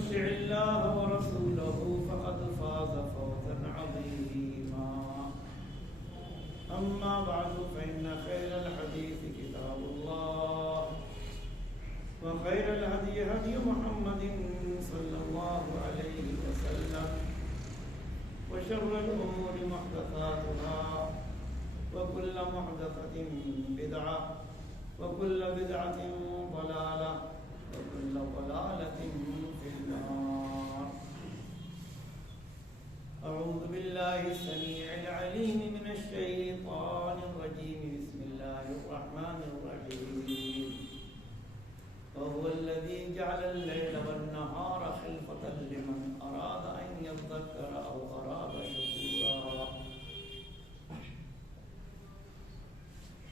يطع الله ورسوله فقد فاز فوزا عظيما. أما بعد فإن خير الحديث كتاب الله وخير الهدي هدي محمد صلى الله عليه وسلم وشر الأمور محدثاتها وكل محدثة بدعة وكل بدعة ضلالة وكل ضلالة في النار. أعوذ بالله السميع العليم من الشيطان الرجيم. بسم الله الرحمن الرحيم. وهو الذي جعل الليل والنهار خلفة لمن أراد أن يذكر أو أراد شكورا.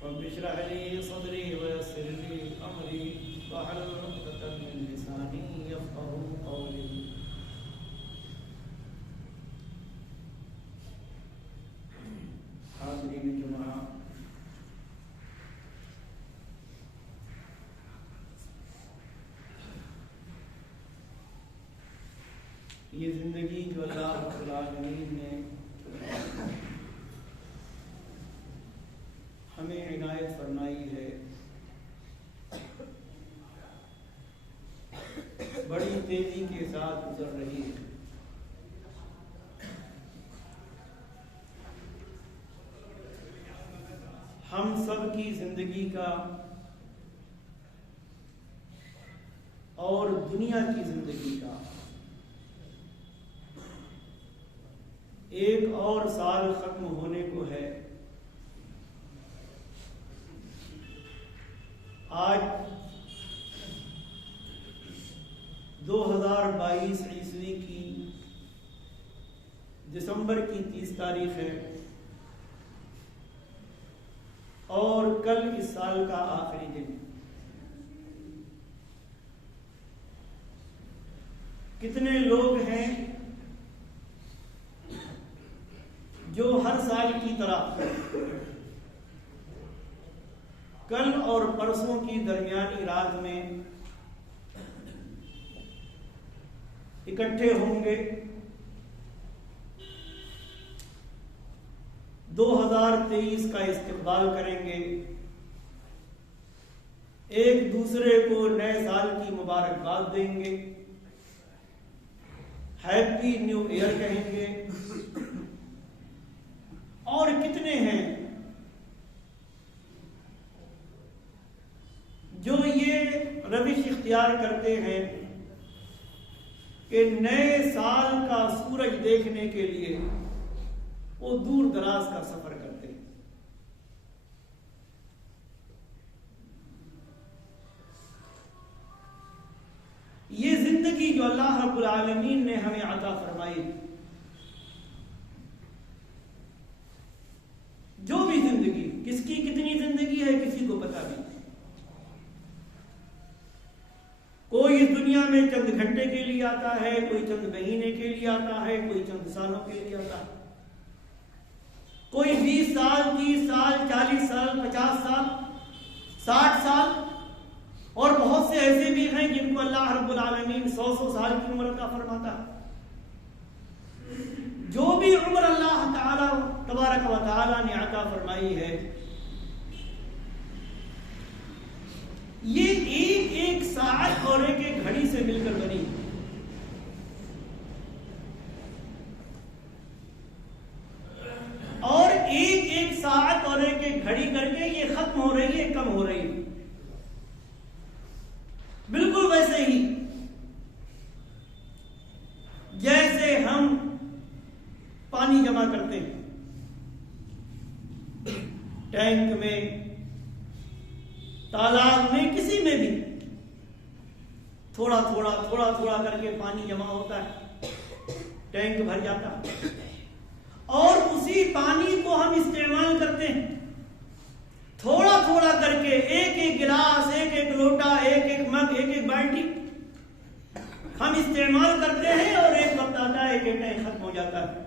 رب اشرح لي صدري ويسر لي أمري واحلل عقدة من لساني يفقهوا قولي. حاضرین جمعہ، یہ زندگی جو اللہ رب العالمین نے ہمیں عنایت فرمائی ہے، بڑی تیزی کے ساتھ گزر رہی ہے. ہم سب کی زندگی کا اور دنیا کی زندگی کا ایک اور سال ختم ہونے کو ہے. آج 2022 عیسوی کی دسمبر کی 30 تاریخ ہے اور کل اس سال کا آخری دن. کتنے لوگ ہیں جو ہر سال کی طرح کل اور پرسوں کی درمیانی رات میں اکٹھے ہوں گے، 2023 کا استقبال کریں گے، ایک دوسرے کو نئے سال کی مبارکباد دیں گے، ہیپی نیو ایئر کہیں گے. اور کتنے ہیں جو یہ روش اختیار کرتے ہیں کہ نئے سال کا سورج دیکھنے کے لیے وہ دور دراز کا سفر کرتے ہیں. یہ زندگی جو اللہ رب العالمین نے ہمیں عطا فرمائی، جو بھی زندگی، کس کی کتنی زندگی ہے کسی کو پتہ نہیں. کوئی اس دنیا میں چند گھنٹے کے لیے آتا ہے، کوئی چند مہینے کے لیے آتا ہے، کوئی چند سالوں کے لیے آتا ہے. کوئی 20 سال 30 سال 40 سال 50 سال 60 سال، اور بہت سے ایسے بھی ہیں جن کو اللہ رب العالمین 100 سال کی عمر عطا فرماتا ہے. جو بھی عمر اللہ تعالی تبارک و تعالی نے عطا فرمائی ہے، یہ ایک ایک ساعت اور ایک ایک گھڑی سے مل کر بنی. اور ایک ایک ساعت اور ایک ایک گھڑی کر کے یہ ختم ہو رہی ہے، کم ہو رہی ہے. بالکل ویسے ہی جیسے ہم پانی جمع کرتے ہیں ٹینک میں، تالاب میں، کسی میں بھی تھوڑا تھوڑا تھوڑا تھوڑا کر کے پانی جمع ہوتا ہے، ٹینک بھر جاتا ہے، اور اسی پانی کو ہم استعمال کرتے ہیں. تھوڑا تھوڑا کر کے ایک ایک گلاس، ایک ایک لوٹا، ایک ایک مگ، ایک ایک بالٹی ہم استعمال کرتے ہیں، اور ایک وقت آتا ہے کہ ٹینک ختم ہو جاتا ہے،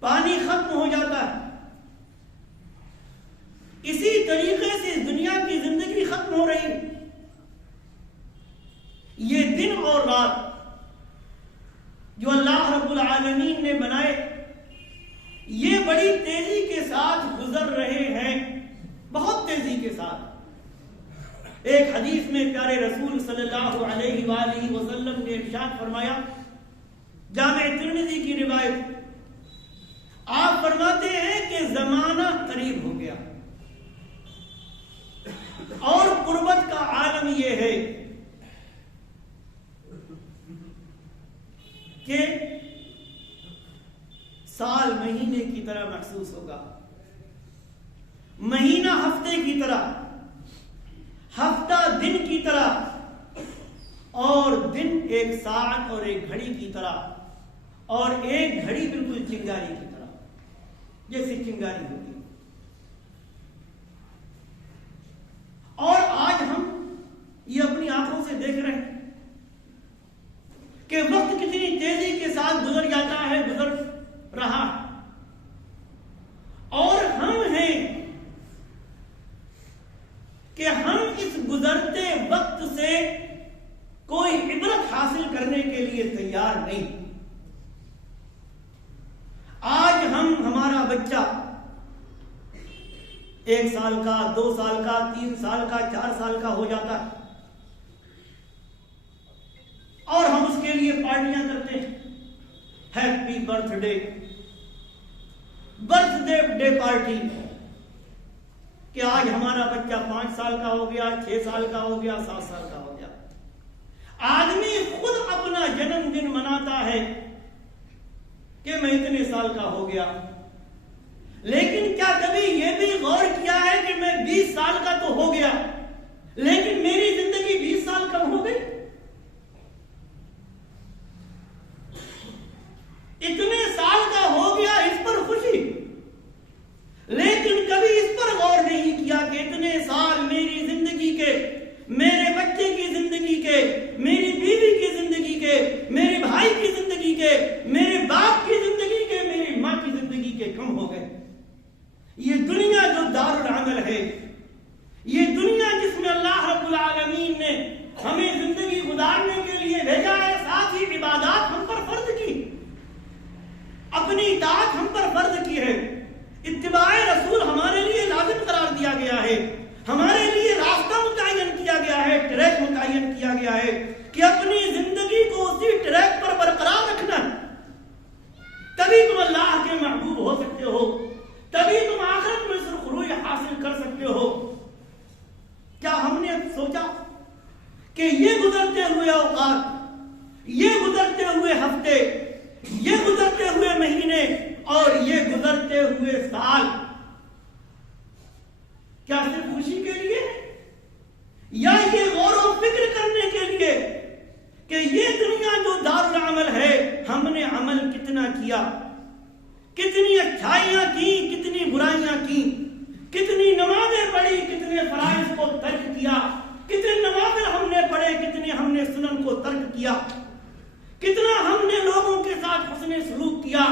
پانی ختم ہو جاتا ہے. اسی طریقے سے دنیا کی زندگی ختم ہو رہی ہے. یہ دن اور رات تیزی کے ساتھ گزر رہے ہیں، بہت تیزی کے ساتھ۔ ایک حدیث میں پیارے رسول صلی اللہ علیہ وآلہ وسلم نے ارشاد فرمایا، جامع ترمذی کی روایت، آپ فرماتے ہیں کہ زمانہ قریب ہو گیا اور قربت کا عالم یہ ہے کہ سال مہینے کی طرح محسوس ہوگا، مہینہ ہفتے کی طرح، ہفتہ دن کی طرح، اور دن ایک ساعت اور ایک گھڑی کی طرح، اور ایک گھڑی بالکل چنگاری کی طرح، جیسی چنگاری ہوتی۔ اور آج ہم یہ اپنی آنکھوں سے دیکھ رہے ہیں کہ وقت کتنی تیزی کے ساتھ گزر جاتا ہے، گزر رہا، اور ہم ہیں کہ ہم اس گزرتے وقت سے کوئی عبرت حاصل کرنے کے لیے تیار نہیں۔ آج ہمارا بچہ 1 سال کا، 2 سال کا، 3 سال کا، 4 سال کا ہو جاتا ہے، اور ہم اس کے لیے پارٹیاں کرتے ہیں، ہیپی برتھ ڈے پارٹی، کہ آج ہمارا بچہ 5 سال کا ہو گیا، 6 سال کا ہو گیا، 7 سال کا ہو گیا۔ آدمی خود اپنا جنم دن مناتا ہے کہ میں اتنے سال کا ہو گیا، لیکن کیا کبھی یہ بھی غور کیا ہے کہ میں 20 سال کا تو ہو گیا، لیکن میری زندگی 20 سال کم ہو گئی؟ اتنے سال کا ہو گیا، اس پر خوشی، لیکن کبھی اس پر غور نہیں کیا کہ اتنے سال میری زندگی کے، میرے بچے کی زندگی کے، میری بیوی کی زندگی کے، میرے بھائی کی زندگی کے، میرے باپ کی زندگی کے، میری ماں کی زندگی کے کم ہو گئے۔ یہ دنیا جو دار العمل ہے، یہ دنیا جس میں اللہ رب العالمین نے ہمیں زندگی گزارنے کے لیے بھیجا ہے، ساتھ ہی عبادات ہم پر فرض کی، اپنی اطاعت ہم پر فرض کی ہے، اتباع رسول ہمارے لیے لازم قرار دیا گیا ہے، ہمارے لیے راستہ متعین کیا گیا ہے، ٹریک متعین کیا گیا ہے کہ اپنی زندگی کو اسی ٹریک پر برقرار رکھنا، تبھی تم اللہ کے محبوب ہو سکتے ہو، تبھی تم آخرت میں سرخروئی حاصل کر سکتے ہو۔ کیا ہم نے سوچا کہ یہ گزرتے ہوئے اوقات، یہ گزرتے ہوئے ہفتے، یہ گزرتے ہوئے مہینے اور یہ گزرتے ہوئے سال کیا صرف خوشی کے لیے، یا یہ غور و فکر کرنے کے لیے کہ یہ دنیا جو دار العمل ہے، ہم نے عمل کتنا کیا، کتنی اچھائیاں کی، کتنی برائیاں کی، کتنی نمازیں پڑھی، کتنے فرائض کو ترک کیا، کتنے نوافل ہم نے پڑھے، کتنے ہم نے سنن کو ترک کیا، کتنا ہم نے لوگوں کے ساتھ حسن سلوک کیا،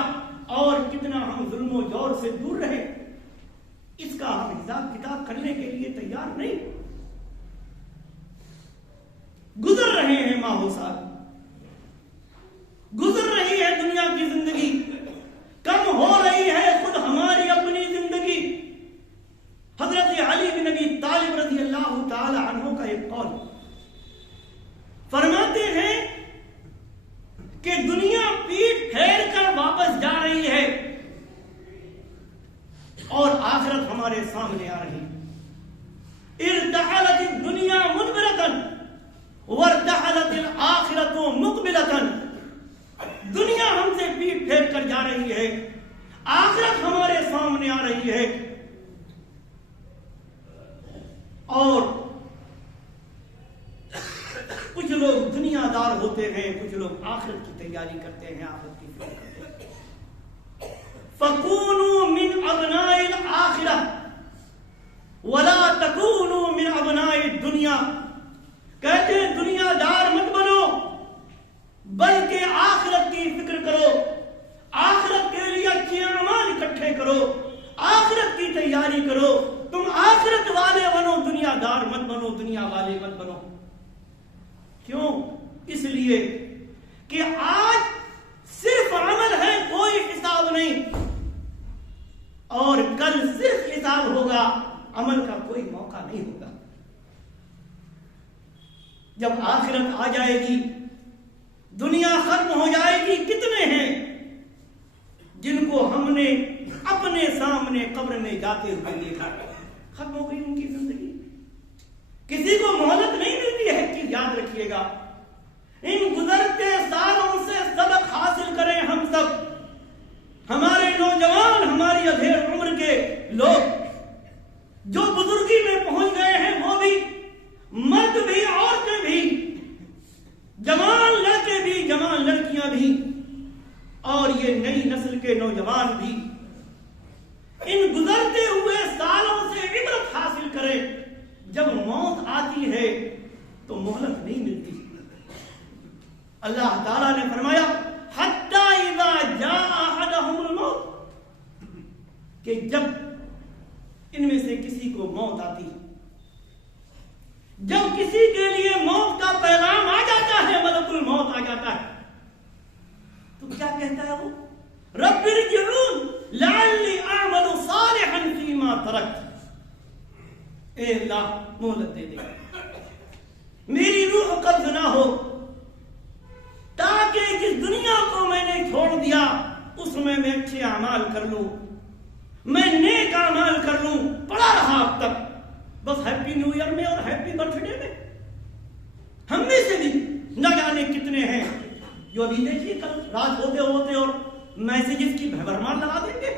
اور کتنا ہم ظلم و جور سے دور رہے۔ اس کا ہم حساب کتاب کرنے کے لیے تیار نہیں۔ گزر رہے ہیں ماہ سال، گزر رہی ہے دنیا کی زندگی، کم ہو رہی ہے خود ہماری اپنی زندگی۔ حضرت علی بن ابی طالب رضی اللہ تعالی عنہ کا ایک قول، فرماتے ہیں کہ دنیا پیٹ پھیر کر واپس جا رہی ہے اور آخرت ہمارے سامنے آ رہی ہے۔ ارتحلت الدنیا مدبرۃ وارتحلت الآخرۃ مقبلۃ، دنیا ہم سے پیٹ پھیر کر جا رہی ہے، آخرت ہمارے سامنے آ رہی ہے، اور کچھ لوگ دنیا دار ہوتے ہیں، کچھ لوگ آخرت کی تیاری کرتے ہیں، آخرت کی فکر کرتے ہیں۔ فَكُونُوا مِنْ أَبْنَاءِ الْآخِرَةِ وَلَا تَكُونُوا مِنْ أَبْنَاءِ الدُّنْيَا، کہتے ہیں دنیا دار مت بنو، بلکہ آخرت کی فکر کرو، آخرت کے لیے اچھے اعمال اکٹھے کرو، آخرت کی تیاری کرو، تم آخرت والے بنو، دنیا دار مت بنو، دنیا والے مت بنو۔ کیوں؟ اس لیے کہ آج صرف عمل ہے، کوئی حساب نہیں۔ اور کل صرف حساب ہوگا، عمل کا کوئی موقع نہیں ہوگا۔ جب آخرت آ جائے گی، دنیا ختم ہو جائے گی، کتنے ہیں جن کو ہم نے اپنے سامنے قبر میں جاتے ہوئے دیکھا، ختم ہو گئی ان کی زندگی، کسی کو مہلت نہیں ملتی ہے کہ یاد رکھیے گا، ان گزرتے سالوں سے سبق حاصل کریں ہم سب، ہمارے نوجوان، ہماری ادھیڑ عمر کے لوگ جو بزرگی میں پہنچ گئے ہیں، وہ بھی، مرد بھی، عورتیں بھی، جوان لڑکے بھی، جوان لڑکیاں بھی، اور یہ نئی نسل کے نوجوان بھی ان گزرتے ہوئے سالوں سے عبرت حاصل کریں۔ جب موت آتی ہے تو مہلت نہیں ملتی۔ اللہ تعالیٰ نے فرمایا حَتَّى إِذَا جَاءَ أَحَدَهُمُ الْمَوْتُ، کہ جب ان میں سے کسی کو موت آتی، جب کسی کے لیے موت کا پیغام آ جاتا ہے، ملک الموت آ جاتا ہے، تو کیا کہتا ہے وہ؟ رب ارجعون لعلی اعمل صالحا فیما ترکت، اے اللہ مہلت دے دے، میری روح قبض نہ ہو، تاکہ جس دنیا کو میں نے چھوڑ دیا اس میں اچھے اعمال کر لوں، میں نیک اعمال کر لوں۔ پڑا رہا اب تک بس ہیپی نیو ایئر میں اور ہیپی برتھ ڈے میں، ہم میں سے بھی نہ جانے کتنے ہیں جو ابھی دیکھیے کل رات ہوتے اور میسیجز کی بھرمار لگا دیں گے،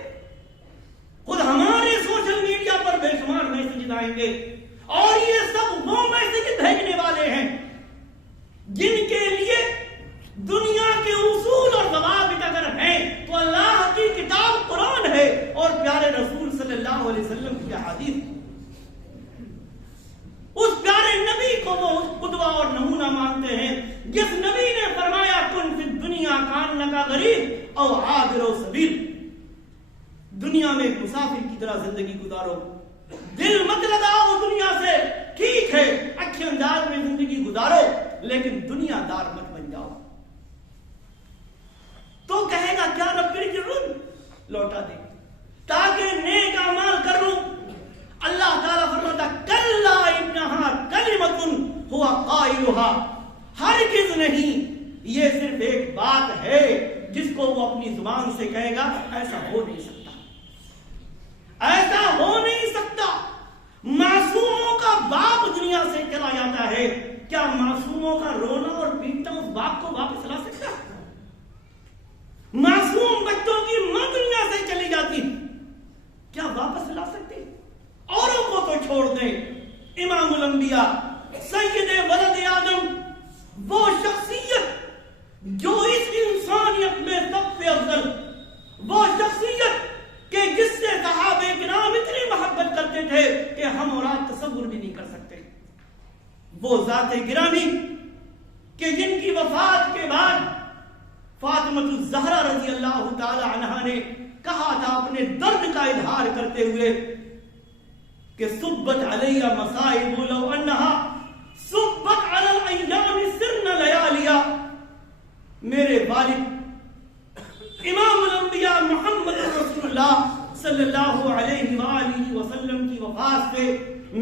خود ہمارے سوشل میڈیا پر بے شمار میسیجز آئیں گے، اور یہ سب وہ میسیجز بھیجنے والے ہیں جن کے لیے دنیا کے اصول اور ضوابط اگر ہیں تو اللہ کی کتاب قرآن ہے اور پیارے رسول صلی اللہ علیہ وسلم کی احادیث، اس پیارے نبی کو وہ قدوہ اور نمونہ مانتے ہیں جس نبی نے فرمایا کن فی الدنیا کانک غریب او عابر سبیل، دنیا میں مسافر کی طرح زندگی گزارو، دل مت لگاؤ دنیا سے، ٹھیک ہے اچھے انداز میں زندگی گزارو لیکن دنیا دار مت بن جاؤ۔ تو کہے گا کیا رب ارجعون، لوٹا دے تاکہ نیک اعمال کر لوں۔ اللہ تعالیٰ فرماتا کلا انہا کلمۃ هو قائلها، ہرگز نہیں، یہ صرف ایک بات ہے جس کو وہ اپنی زبان سے کہے گا، ایسا ہو نہیں سکتا، ایسا ہو نہیں سکتا۔ معصوموں کا باپ دنیا سے چلا جاتا ہے، کیا معصوموں کا رونا اور پیٹنا اس باپ کو واپس لا سکتا؟ معصوم بچوں کی ماں دنیا سے چلی جاتی، کیا واپس لا سکتی؟ اوروں کو تو چھوڑ دیں، امام الانبیاء سید ولد آدم، وہ شخصیت جو اس انسانیت میں سب سے افضل، وہ شخصیت کہ جس سے صحابہ کرام اتنی محبت کرتے تھے کہ ہم اور آپ تصور بھی نہیں کر سکتے، وہ ذات گرامی کہ جن کی وفات کے بعد فاطمہ الزہرا رضی اللہ تعالی عنہا نے کہا تھا اپنے درد کا اظہار کرتے ہوئے کہ صبت علی مصائب لو انہا صبت علی الایام سرن لیالیا، میرے والد امام الانبیاء محمد رسول اللہ صلی اللہ علیہ وآلہ وسلم کی وفات سے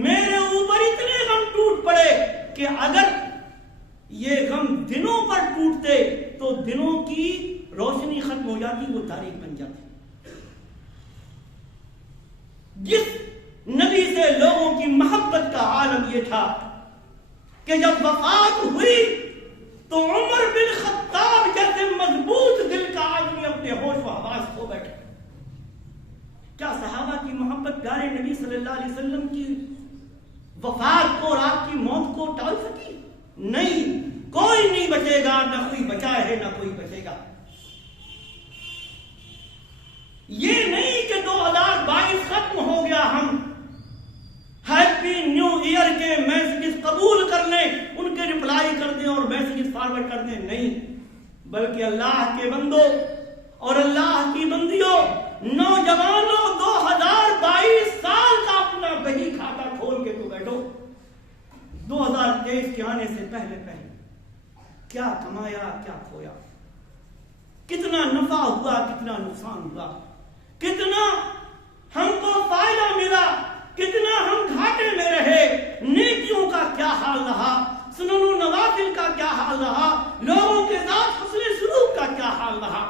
میرے اوپر اتنے غم ٹوٹ پڑے کہ اگر یہ غم دنوں پر ٹوٹتے تو دنوں کی روشنی ختم ہو جاتی، وہ تاریک بن جاتی۔ جس نبی سے لوگوں کی محبت کا عالم یہ تھا کہ جب وفات ہوئی تو عمر بن خطاب جیسے مضبوط دل کا آدمی اپنے ہوش و حواس کھو بیٹھے۔ کیا صحابہ کی محبت پیارے نبی صلی اللہ علیہ وسلم کی وفات کو اور آپ کی موت کو ٹال سکی؟ نہیں، کوئی نہیں بچے گا، نہ کوئی بچا ہے نہ کوئی بچے گا۔ یہ نہیں کہ 2022 ختم ہو گیا ہم ہیپی نیو ایئر کے میسیجز قبول کر لیں، ان کے رپلائی کر دیں اور میسیجز فارورڈ کر دیں، نہیں، بلکہ اللہ کے بندوں اور اللہ کی بندیوں، نوجوانوں، 2022 سال کا اپنا بہی کھاتا کھول کے تو بیٹھو، 2023 کے آنے سے پہلے کیا کمایا کیا کھویا، کتنا نفع ہوا کتنا نقصان ہوا، کتنا فائدہ ملا، کتنا ہم گھاٹے میں رہے، نیکیوں کا کیا حال رہا، سنن و نوافل کا کیا حال رہا، لوگوں کے ساتھ حسن سلوک کا کیا حال رہا،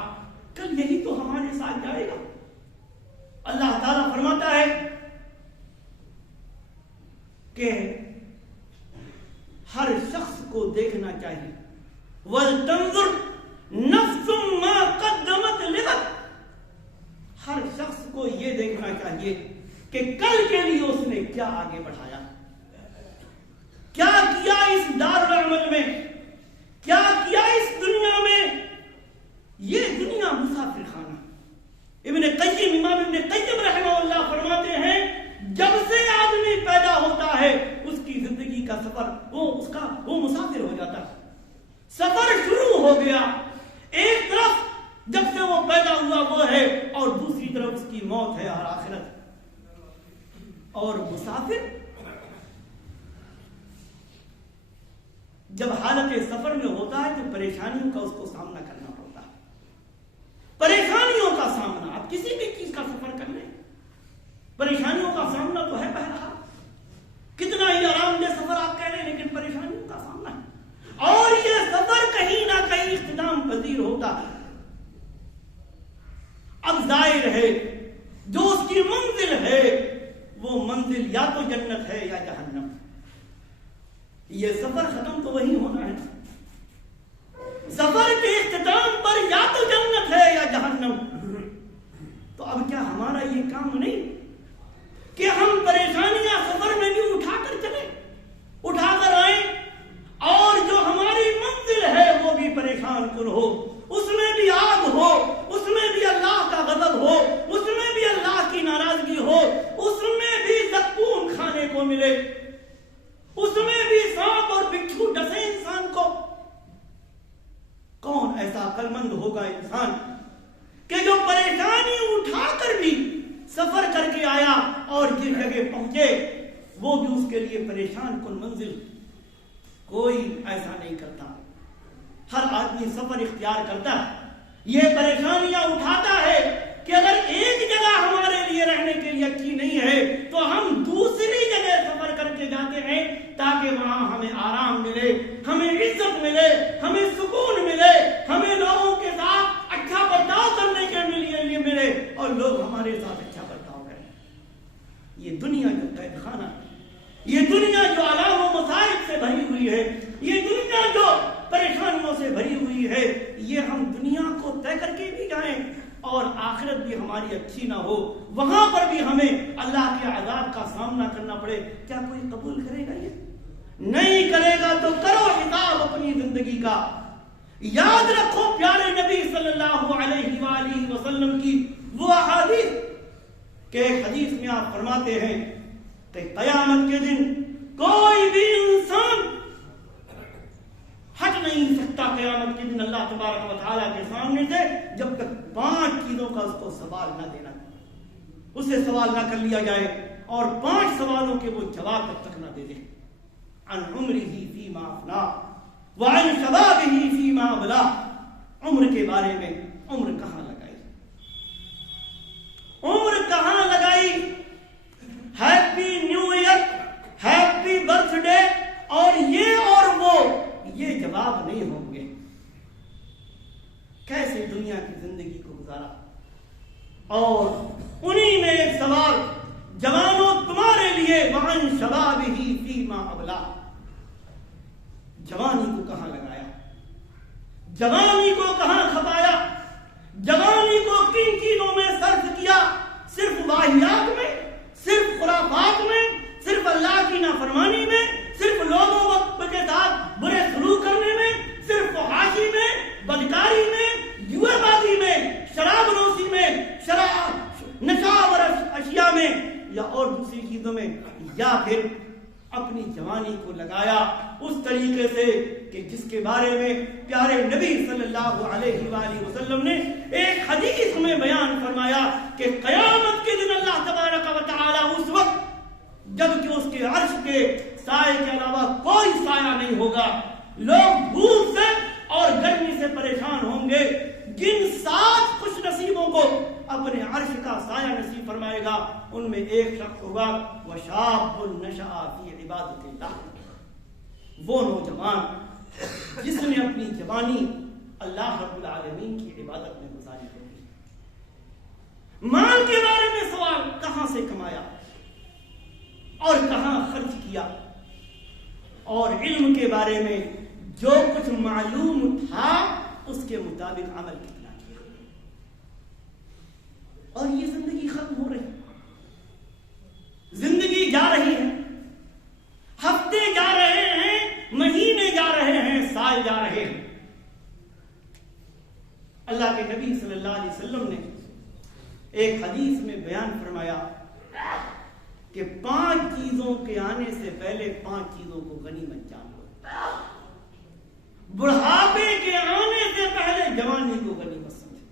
کل یہی تو ہمارے ساتھ جائے گا۔ اللہ تعالیٰ فرماتا ہے کہ ہر شخص کو دیکھنا چاہیے، وَلْتَنظُرْ نَفْسٌ مَا قَدَّمَتْ لِغَدٍ، ہر شخص کو یہ دیکھنا چاہیے کہ کل کے لیے اس نے کیا آگے بڑھایا، کیا کیا اس دار العمل میں، کیا کیا اس دنیا میں۔ یہ دنیا مسافر خانہ۔ امام ابن قیم رحمہ اللہ فرماتے ہیں جب سے آدمی پیدا ہوتا ہے اس کی زندگی کا سفر وہ مسافر ہو جاتا ہے، سفر شروع ہو گیا، ایک طرف جب سے وہ پیدا ہوا وہ ہے اور دوسری طرف اس کی موت ہے اور آخرت۔ اور مسافر جب حالت سفر میں ہوتا ہے تو پریشانیوں کا اس کو سامنا کرنا پڑتا ہے، پریشانیوں کا سامنا۔ آپ کسی بھی چیز کا سفر کر لیں، پریشانیوں کا سامنا تو ہے بہرحال، کتنا ہی آرام دہ سفر آپ کہہ لیں لیکن پریشانیوں کا سامنا ہے، اور یہ سفر کہیں نہ کہیں اختتام پذیر ہوتا ہے۔ اب ظاہر ہے جو اس کی منزل ہے وہ منزل یا تو جنت ہے یا جہنم۔ یہ سفر ختم تو وہی ہونا ہے، سفر کے اختتام پر یا تو جنت ہے یا جہنم۔ تو اب کیا ہمارا یہ کام نہیں کہ ہم پریشانیاں سفر میں بھی اٹھا کر چلیں، اٹھا کر آئیں، اور جو ہماری منزل ہے وہ بھی پریشان کن ہو، اس میں بھی آگ ہو، اس میں بھی اللہ کا غضب ہو، اس میں بھی اللہ کی ناراضگی ہو، اس میں بھی زقوم کھانے کو ملے، اس میں بھی سانپ اور بچھو ڈسے انسان کو۔ کون ایسا عقل مند ہوگا انسان کہ جو پریشانی اٹھا کر بھی سفر کر کے آیا اور جس جگہ پہنچے وہ بھی اس کے لیے پریشان کن منزل؟ کوئی ایسا نہیں کرتا۔ ہر آدمی سفر اختیار کرتا ہے، یہ پریشانیاں اٹھاتا ہے کہ اگر ایک جگہ ہمارے لیے رہنے کے لیے اچھی نہیں ہے تو ہم دوسری جگہ سفر کر کے جاتے ہیں تاکہ وہاں ہمیں آرام ملے، ہمیں عزت ملے، ہمیں سکون ملے، ہمیں لوگوں کے ساتھ اچھا برتاؤ کرنے کے لیے ملے اور لوگ ہمارے ساتھ اچھا برتاؤ کریں۔ یہ دنیا جو قید خانہ ہے، یہ دنیا جو آلام و مصائب سے بھری ہوئی ہے، یہ دنیا جو پریشانیوں سے بھری ہوئی ہے، یہ ہم دنیا کو طے کر کے بھی جائیں اور آخرت بھی ہماری اچھی نہ ہو، وہاں پر بھی ہمیں اللہ کے عذاب کا سامنا کرنا پڑے، کیا کوئی قبول کرے گا؟ یہ نہیں کرے گا تو کرو حساب اپنی زندگی کا۔ یاد رکھو پیارے نبی صلی اللہ علیہ وآلہ وسلم کی وہ احادیث کہ ایک حدیث میں آپ فرماتے ہیں کہ قیامت کے دن کوئی بھی انسان ہٹ نہیں سکتا قیامت کے دن اللہ تبارک و تعالیٰ کے سامنے سے جب تک 5 چیزوں کا اس کو سوال نہ دینا، اسے سوال نہ کر لیا جائے اور 5 سوالوں کے وہ جواب تک نہ دے دے۔ عن عمرہ فیما افنا وعن شبابہ فیما ابلا، عمر کے بارے میں، عمر کہاں لگائی، عمر کہاں لگائی، happy new year, happy birthday اور وہ یہ جواب نہیں ہوں گے۔ کیسے دنیا کی زندگی کو گزارا، اور انہی میں ایک سوال جوانوں تمہارے لیے، وعن شبابہ فیما ابلا، جوانی کو کہاں لگایا، جوانی کو کہاں کھپایا، جوانی کو کن چیزوں میں صرف کیا؟ صرف واہیات میں، صرف خرافات میں، صرف اللہ کی نافرمانی میں، صرف لوگوں کے ساتھ برے سلوک کرنے میں، صرف فحاشی میں، بدکاری میں، جوئے بازی میں، شراب نوشی میں، نشہ اور اشیاء میں، یا اور دوسری چیزوں میں، یا پھر اپنی جوانی کو لگایا اس طریقے سے کہ جس کے بارے میں پیارے نبی صلی اللہ علیہ وآلہ وسلم نے ایک حدیث میں بیان فرمایا کہ قیامت کے دن اللہ تبارک و تعالی اس وقت جب کہ اس کے عرش کے سائے کے علاوہ کوئی سایہ نہیں ہوگا، لوگ دھوپ سے اور گرمی سے پریشان ہوں گے، جن 7 خوش نصیبوں کو اپنے عرش کا سایہ نصیب فرمائے فرمائے گا ان میں ایک شخص ہوگا وشاب نشأ فی عبادت اللہ، وہ نوجوان جس نے اپنی جوانی اللہ رب العالمین کی عبادت میں گزاری ہوگی۔ مال کے بارے میں سوال، کہاں سے کمایا اور کہاں خرچ کیا، اور علم کے بارے میں جو کچھ معلوم تھا اس کے مطابق عمل کتنا کیا۔ اور یہ زندگی ختم ہو رہی، زندگی جا رہی ہے، ہفتے جا رہے ہیں، مہینے جا رہے ہیں، سال جا رہے ہیں۔ اللہ کے نبی صلی اللہ علیہ وسلم نے ایک حدیث میں بیان فرمایا کہ 5 چیزوں کے آنے سے پہلے 5 چیزوں کو غنیمت جان لو۔ بڑھاپے کے آنے سے پہلے جوانی کو غنیمت سمجھو،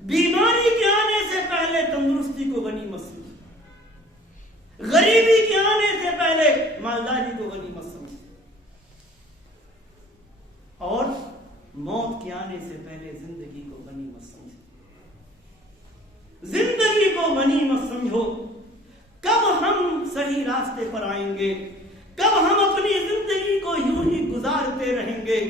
بیماری کے آنے سے پہلے تندرستی کو غنیمت سمجھو، غریبی کے آنے سے پہلے مالداری کو غنیمت سمجھو، اور موت کے آنے سے پہلے زندگی کو غنیمت سمجھو۔ زندگی کو غنیمت سمجھو۔ کب ہم صحیح راستے پر آئیں گے، کب ہم اپنی زندگی کو یوں ہی گزارتے رہیں گے،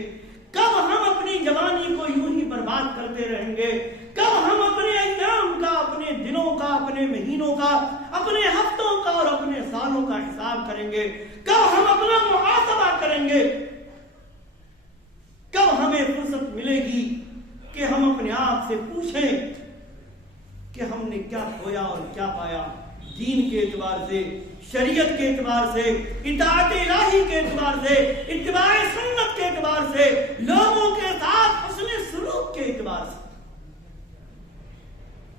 کب ہم اپنی جوانی کو یوں ہی برباد کرتے رہیں گے، کب ہم اپنے ایام کا، اپنے دنوں کا، اپنے مہینوں کا، اپنے ہفتوں کا اور اپنے سالوں کا حساب کریں گے، کب ہم اپنا محاسبہ کریں گے، کب ہمیں فرصت ملے گی کہ ہم اپنے آپ سے پوچھیں کہ ہم نے کیا کھویا اور کیا پایا، دین کے اعتبار سے، شریعت کے اعتبار سے، اطاعت الہی کے اعتبار سے، اتباع سنت کے اعتبار سے، لوگوں کے ساتھ حسن سلوک کے اعتبار سے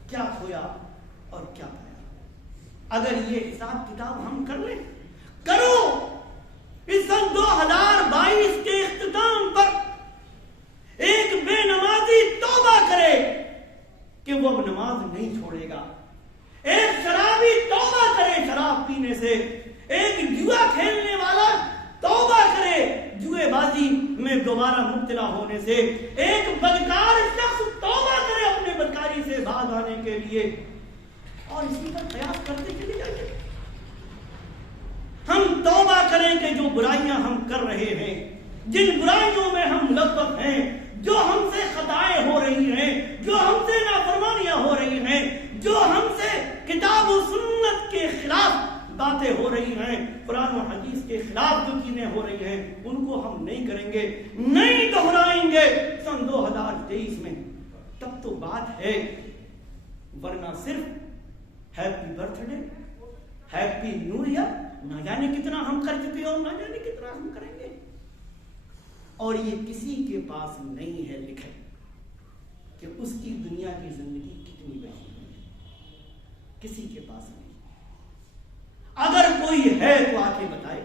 کیا کھویا اور کیا پایا۔ اگر یہ حساب کتاب ہم کر لیں، کرو اس سن 2022 کے اختتام پر ایک بے نمازی توبہ کرے کہ وہ اب نماز نہیں چھوڑے گا، ایک شرابی توبہ کرے شراب پینے سے، ایک جوا کھیلنے والا توبہ کرے جوئے بازی میں دوبارہ مبتلا ہونے سے، ایک بدکار شخص توبہ کرے اپنے بدکاری سے باز آنے کے لیے، اور اسی پر قیاس کرتے چلے جائیں۔ ہم توبہ کریں کہ جو برائیاں ہم کر رہے ہیں، جن برائیوں میں ہم ملوث ہیں، جو ہم سے خطائیں ہو رہی ہیں، جو ہم سے نافرمانیاں ہو رہی ہیں، جو ہم سے کتاب و سنت کے خلاف باتیں ہو رہی ہیں، قرآن و حدیث کے خلاف جو چیزیں ہو رہی ہیں، ان کو ہم نہیں کریں گے، نہیں دہرائیں گے سن 2023 میں۔ تب تو بات ہے، ورنہ صرف happy birthday, happy new year, نہ جانے کتنا ہم کر چکے اور نہ جانے کتنا ہم کریں گے، اور یہ کسی کے پاس نہیں ہے لکھے کہ اس کی دنیا کی زندگی کتنی بچی ہوئی ہے، کسی کے پاس نہیں۔ اگر کوئی ہے تو آ کے بتائے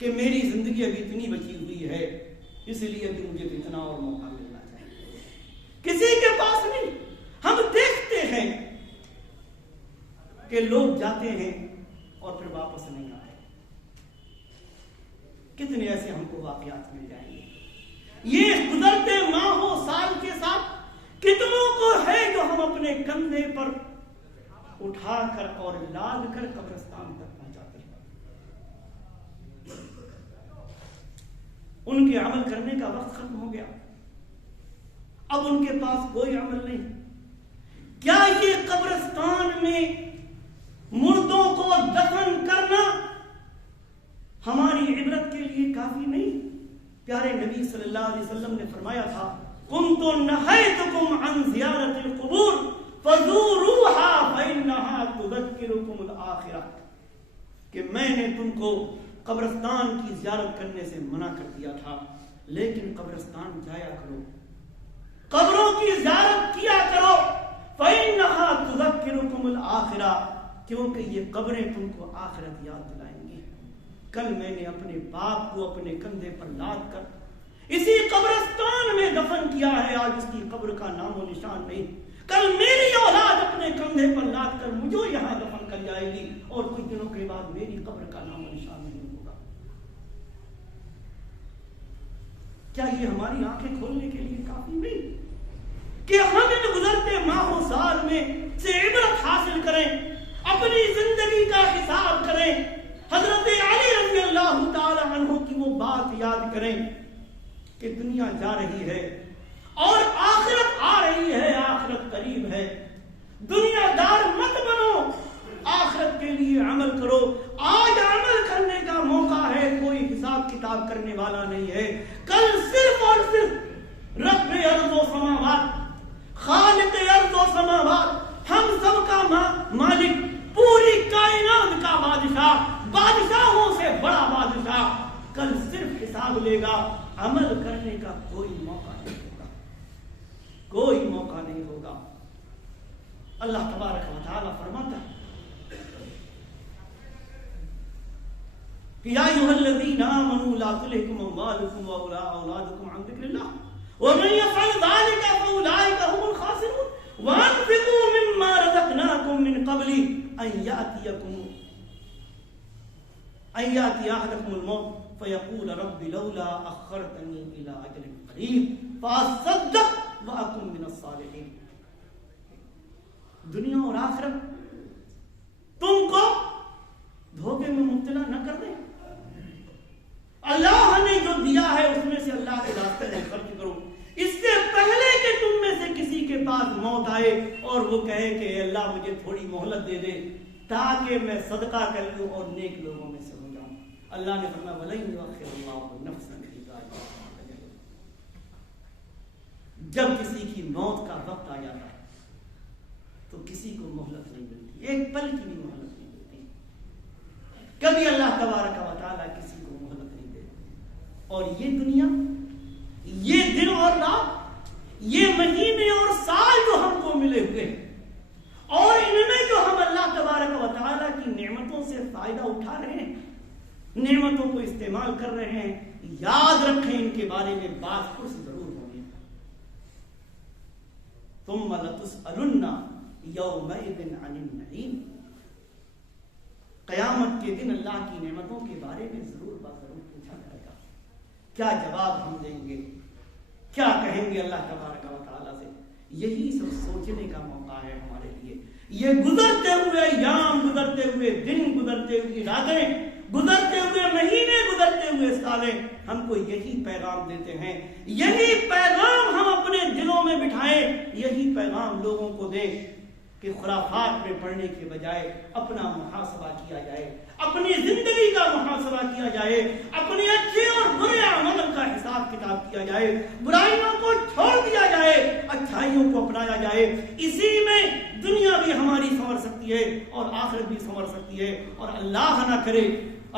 کہ میری زندگی ابھی اتنی بچی ہوئی ہے، اس لیے ابھی مجھے اتنا اور موقع ملنا چاہیے، کسی کے پاس نہیں۔ ہم دیکھتے ہیں کہ لوگ جاتے ہیں اور پھر واپس نہیں آتے، کتنے ایسے ہم کو واقعات مل جائیں گے۔ یہ گزرتے ماہوں سال کے ساتھ کتنوں کو ہے جو ہم اپنے کندھے پر اٹھا کر اور لاد کر قبرستان تک پہنچاتے ہیں۔ ان کے عمل کرنے کا وقت ختم ہو گیا، اب ان کے پاس کوئی عمل نہیں۔ کیا یہ قبرستان میں مردوں کو دفن کرنا ہماری عبرت کے لیے کافی نہیں؟ پیارے نبی صلی اللہ علیہ وسلم نے فرمایا تھا، كنت نهيتكم عن زيارة القبور فزوروها فإنها تذكركم الآخرة، کہ میں نے تم کو قبرستان کی زیارت کرنے سے منع کر دیا تھا، لیکن قبرستان جایا کرو، قبروں کی زیارت کیا کرو، فإنها تذكركم الآخرة، کیونکہ یہ قبریں تم کو آخرت یاد دلائیں گی۔ کل میں نے اپنے باپ کو اپنے کندھے پر لاد کر اسی قبرستان میں دفن کیا ہے، آج اس کی قبر کا نام و نشان نہیں۔ کل میری اولاد اپنے کندھے پر لاد کر مجھے یہاں دفن کر جائے گی، اور کچھ دنوں کے بعد میری قبر کا نام و نشان نہیں ہوگا۔ کیا یہ ہماری آنکھیں کھولنے کے لیے کافی نہیں کہ ہم ان گزرتے ماہ و سال میں سے عبرت حاصل کریں، اپنی زندگی کا حساب کریں، حضرت علی رضی اللہ تعالی عنہ کی وہ بات یاد کریں کہ دنیا جا رہی ہے اور آخرت آ رہی ہے، آخرت قریب ہے، دنیا دار مت بنو، آخرت کے لیے عمل کرو، آج عمل کرنے کا موقع ہے، کوئی حساب کتاب کرنے والا نہیں ہے، کل صرف اور صرف رب ارض و سماوات، خالق ارض و سماوات، ہم سب کا مالک، پوری کائنات کا بادشاہ، بادشاہوں سے بڑا بادشاہ، کل صرف حساب لے گا، عمل کرنے کا کوئی موقع نہیں ہوگا، کوئی موقع نہیں ہوگا۔ اللہ تبارک و تعالی فرماتا ہے کہ یا ایھا الذین آمنوا لا تلھکم اموالکم ولا اولادکم عن ذکر اللہ ومن یفعل ذلک فاولئک هم الخاسرون وانفقوا مما رزقناکم من قبل ان یأتی احدکم الموت فیقول رب لولا اخرتنی الی اجل قریب فاصدق واکن من الصالحین۔ دنیا اور آخرت تم کو دھوکے میں مبتلا نہ کر دیں، اللہ نے جو دیا ہے اس میں سے اللہ کے راستے میں خرچ کرو، اس سے پہلے کہ تم میں سے کسی کے پاس موت آئے اور وہ کہے کہ اے اللہ مجھے تھوڑی مہلت دے دے تاکہ میں صدقہ کر لوں اور نیک لوگوں میں سے ہو جاؤں۔ اللہ نے فرمایا وَلَن يُؤَخِّرَ اللَّهُ نَفْسًا إِذَا جَاءَ أَجَلُهَا۔ جب کسی کی موت کا وقت آ جاتا ہے تو کسی کو مہلت نہیں ملتی، ایک پل کی بھی مہلت نہیں ملتی، کبھی اللہ تبارک و تعالیٰ کسی کو مہلت نہیں دیتا۔ اور یہ دنیا، یہ دن اور رات، یہ مہینے اور سال جو ہم کو ملے ہوئے اور ان میں جو ہم اللہ تبارک و تعالیٰ کی نعمتوں سے فائدہ اٹھا رہے ہیں، نعمتوں کو استعمال کر رہے ہیں، یاد رکھیں ان کے بارے میں بات کچھ ضرور ہوگی۔ ثم لتسألن یومئذ عن النعیم، قیامت کے دن اللہ کی نعمتوں کے بارے میں ضرور پوچھا جائے گا۔ کیا جواب ہم دیں گے، کیا کہیں گے اللہ تبارک و تعالیٰ سے؟ یہی سب سوچنے کا موقع ہے ہمارے لیے۔ یہ گزرتے ہوئے ایام، گزرتے ہوئے دن، گزرتے ہوئے راتیں، گزرتے ہوئے مہینے، گزرتے ہوئے سالیں ہم کو یہی پیغام دیتے ہیں، یہی پیغام ہم اپنے دلوں میں بٹھائیں، یہی پیغام لوگوں کو دیں کہ خرافات میں پڑنے کے بجائے اپنا محاسبہ کیا جائے، اپنی زندگی کا محاسبہ کیا جائے، اپنے اچھے اور برے عمل کا حساب کتاب کیا جائے، برائیوں کو چھوڑ دیا جائے، اچھائیوں کو اپنایا جائے۔ اسی میں دنیا بھی ہماری سنور سکتی ہے اور آخرت بھی سنور سکتی ہے۔ اور اللہ نہ کرے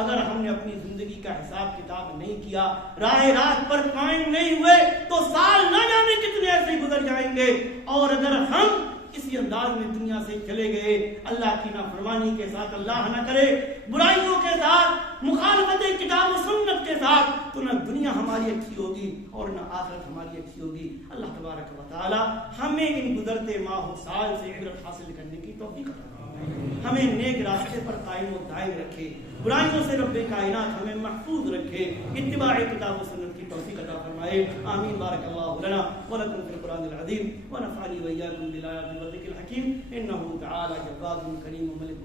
اگر ہم نے اپنی زندگی کا حساب کتاب نہیں کیا، راہ راست پر قائم نہیں ہوئے، تو سال نہ جانے کتنے ایسے گزر جائیں گے۔ اور اگر ہم اسی انداز میں دنیا سے چلے گئے، اللہ کی نافرمانی کے ساتھ، اللہ نہ کرے برائیوں کے ساتھ، مخالفت کتاب و سنت کے ساتھ، تو نہ دنیا ہماری اچھی ہوگی اور نہ آخرت ہماری اچھی ہوگی۔ اللہ تبارک و تعالی ہمیں ان گزرتے ماہ و سال سے عبرت حاصل کرنے کی توفیق عطا فرمائے، ہمیں نیک راستے پر قائم و دائم رکھے، برائیوں سے رب کائنات ہمیں محفوظ رکھے، اتباع کتاب و سنت کی توفیق عطا فرمائے۔ آمین۔ بارک اللہ لنا ولکم فی القرآن العظیم ونفعنی وإیاکم بالآیات والذکر الحکیم، انہ تعالی جواد کریم ملک